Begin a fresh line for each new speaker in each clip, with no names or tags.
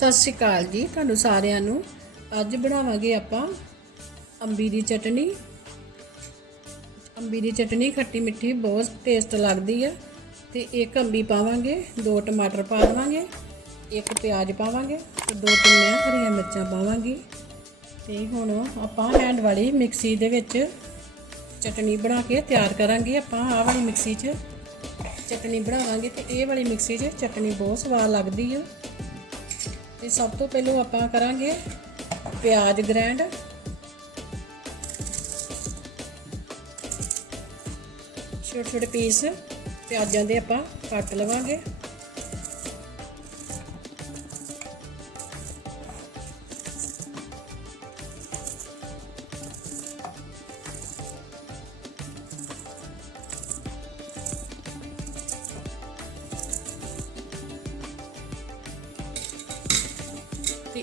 ਸਤਿ ਸ਼੍ਰੀ ਅਕਾਲ ਜੀ ਤੁਹਾਨੂੰ ਸਾਰਿਆਂ ਨੂੰ। ਅੱਜ ਬਣਾਵਾਂਗੇ ਆਪਾਂ ਅੰਬੀ ਦੀ ਚਟਨੀ। ਅੰਬੀ ਦੀ ਚਟਨੀ ਖੱਟੀ ਮਿੱਠੀ ਬਹੁਤ ਟੇਸਟ ਲੱਗਦੀ ਆ। ਤੇ ਇੱਕ ਅੰਬੀ ਪਾਵਾਂਗੇ, ਦੋ ਟਮਾਟਰ ਪਾ ਦੇਵਾਂਗੇ, ਇੱਕ ਪਿਆਜ਼ ਪਾਵਾਂਗੇ ਤੇ ਦੋ ਤਿੰਨ ਮੈਂ ਹਰੀਆਂ ਮਿਰਚਾਂ ਪਾਵਾਂਗੀ। ਤੇ ਹੁਣ ਆਪਾਂ ਹੈਂਡ ਵਾਲੀ ਮਿਕਸੀ ਦੇ ਵਿੱਚ ਚਟਨੀ ਬਣਾ ਕੇ ਤਿਆਰ ਕਰਾਂਗੇ। ਆਪਾਂ ਆਹ ਵਾਲੀ ਮਿਕਸੀ 'ਚ ਚਟਨੀ ਬਣਾਵਾਂਗੇ ਤੇ ਇਹ ਵਾਲੀ ਮਿਕਸੀ 'ਚ ਚਟਨੀ ਬਹੁਤ ਸਵਾਦ ਲੱਗਦੀ ਆ। ਤੇ ਸਭ ਤੋਂ ਪਹਿਲਾਂ ਆਪਾਂ ਕਰਾਂਗੇ ਪਿਆਜ਼ ਗ੍ਰੈਂਡ। ਛੋਟੇ ਛੋਟੇ ਪੀਸ ਪਿਆਜ਼ਾਂ ਦੇ ਆਪਾਂ ਕੱਟ ਲਵਾਂਗੇ।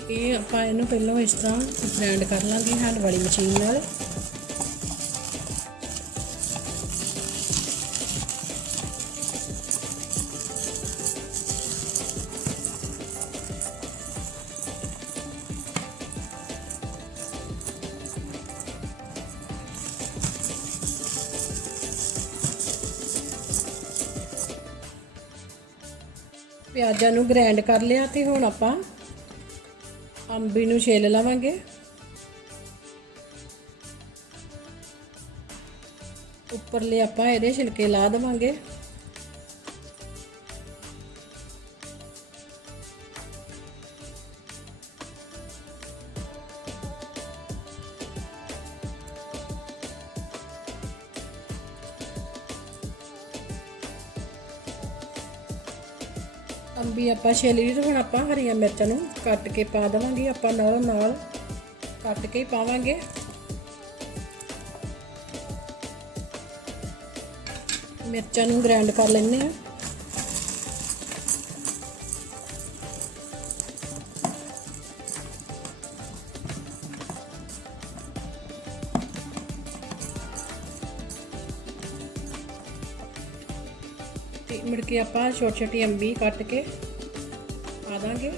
ਇਹ ਆਪਾਂ ਇਹਨੂੰ ਪਹਿਲਾਂ ਇਸ ਤਰ੍ਹਾਂ ਗ੍ਰਾਈਂਡ ਕਰ ਲਾਂਗੇ ਹੈਂਡ ਵਾਲੀ ਮਸ਼ੀਨ ਨਾਲ। ਪਿਆਜ਼ਾਂ ਨੂੰ ਗ੍ਰਾਈਂਡ ਕਰ ਲਿਆ ਤੇ ਹੁਣ ਆਪਾਂ ਅੰਬੀ ਨੂੰ ਛਿੱਲ ਲਵਾਂਗੇ। ਉੱਪਰਲੇ ਆਪਾਂ ਇਹਦੇ ਛਿਲਕੇ ਲਾ ਦੇਵਾਂਗੇ। ਅੰਬੀ ਆਪਾਂ ਛਿੱਲ ਲਈ ਤੇ ਹੁਣ ਆਪਾਂ ਹਰੀਆਂ ਮਿਰਚਾਂ ਨੂੰ ਕੱਟ ਕੇ ਪਾ ਦੇਵਾਂਗੇ, ਆਪਾਂ ਨਾਲ ਨਾਲ ਕੱਟ ਕੇ ਹੀ ਪਾਵਾਂਗੇ। ਮਿਰਚਾਂ ਨੂੰ ਗ੍ਰਾਈਂਡ ਕਰ ਲੈਂਦੇ ਆ ਮੁੜ ਕੇ ਆਪਾਂ ਛੋਟੀ ਛੋਟੀ ਅੰਬੀ ਕੱਟ ਕੇ ਪਾ ਦਾਂਗੇ।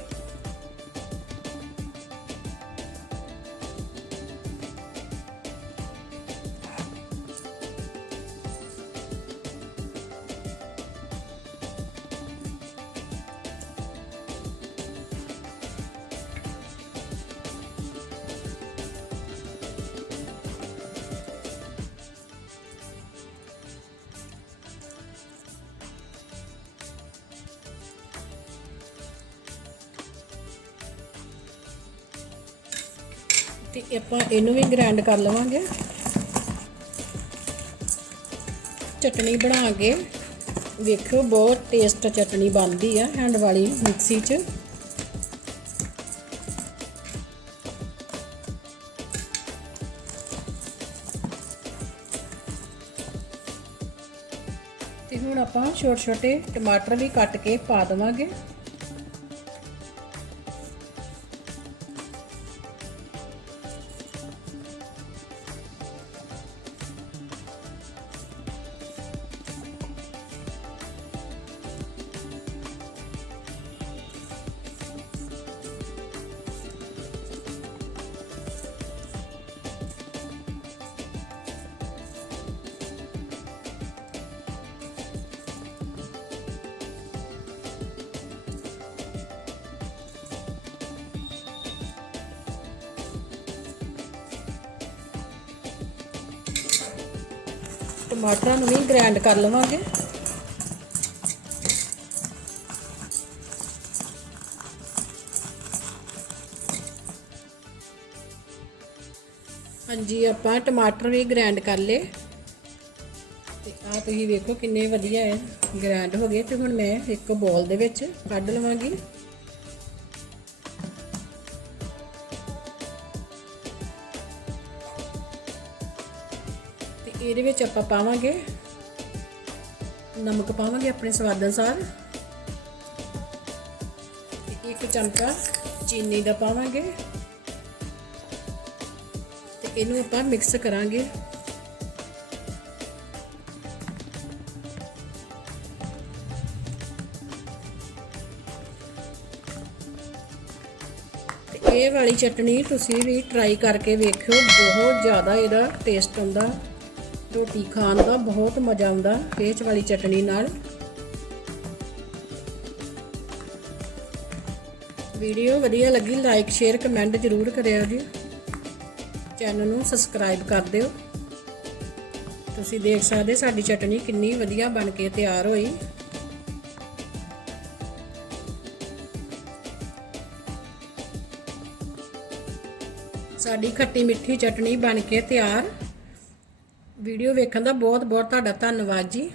ਤੇ ਆਪਾਂ ਇਹਨੂੰ ਵੀ ਗ੍ਰਾਈਂਡ ਕਰ ਲਵਾਂਗੇ। ਚਟਣੀ ਬਣਾ ਕੇ ਵੇਖਿਓ, ਬਹੁਤ ਟੇਸਟ ਚਟਣੀ ਬਣਦੀ ਆ ਹੈਂਡ ਵਾਲੀ ਮਿਕਸੀ 'ਚ। ਤੇ ਹੁਣ ਆਪਾਂ ਛੋਟੇ ਛੋਟੇ ਟਮਾਟਰ ਵੀ ਕੱਟ ਕੇ ਪਾ ਦੇਵਾਂਗੇ। ਟਮਾਟਰਾਂ ਨੂੰ ਵੀ ਗ੍ਰਾਈਂਡ ਕਰ ਲਵਾਂਗੇ। ਹਾਂਜੀ, ਆਪਾਂ ਟਮਾਟਰ ਵੀ ਗ੍ਰਾਈਂਡ ਕਰ ਲਏ। ਤੇ ਆ ਤੁਸੀਂ ਵੇਖੋ ਕਿੰਨੇ ਵਧੀਆ ਹੈ ਗ੍ਰਾਈਂਡ ਹੋ ਗਏ। ਤੇ ਹੁਣ ਮੈਂ ਇੱਕ ਬੋਲ ਦੇ ਵਿੱਚ ਕੱਢ ਲਵਾਂਗੀ। ਇਹਦੇ ਵਿੱਚ ਆਪਾਂ ਪਾਵਾਂਗੇ ਨਮਕ ਪਾਵਾਂਗੇ ਆਪਣੇ ਸਵਾਦ ਅਨੁਸਾਰ। ਇੱਕ ਚਮਚਾ ਚੀਨੀ ਦਾ ਪਾਵਾਂਗੇ। ਤੇ ਇਹਨੂੰ ਆਪਾਂ ਮਿਕਸ ਕਰਾਂਗੇ। ਇਹ ਵਾਲੀ ਚਟਨੀ ਤੁਸੀਂ ਵੀ ਟਰਾਈ ਕਰਕੇ ਵੇਖਿਓ, ਬਹੁਤ ਜ਼ਿਆਦਾ ਇਹਦਾ ਟੇਸਟ ਆਉਂਦਾ ਰੋਟੀ ਖਾਣ ਦਾ ਬਹੁਤ ਮਜ਼ਾ ਆਉਂਦਾ ਇਹ ਵਾਲੀ ਚਟਨੀ ਨਾਲ। ਵੀਡੀਓ ਵਧੀਆ ਲੱਗੀ ਲਾਈਕ ਸ਼ੇਅਰ ਕਮੈਂਟ ਜ਼ਰੂਰ ਕਰਿਓ ਜੀ। ਚੈਨਲ ਨੂੰ ਸਬਸਕ੍ਰਾਈਬ ਕਰ ਦਿਓ। ਤੁਸੀਂ ਦੇਖ ਸਕਦੇ ਸਾਡੀ ਚਟਨੀ ਕਿੰਨੀ ਵਧੀਆ ਬਣ ਕੇ ਤਿਆਰ ਹੋਈ। ਸਾਡੀ ਖੱਟੀ ਮਿੱਠੀ ਚਟਨੀ ਬਣ ਕੇ ਤਿਆਰ। ਵੀਡੀਓ ਵੇਖਣ ਦਾ ਬਹੁਤ ਬਹੁਤ ਤੁਹਾਡਾ ਧੰਨਵਾਦ ਜੀ।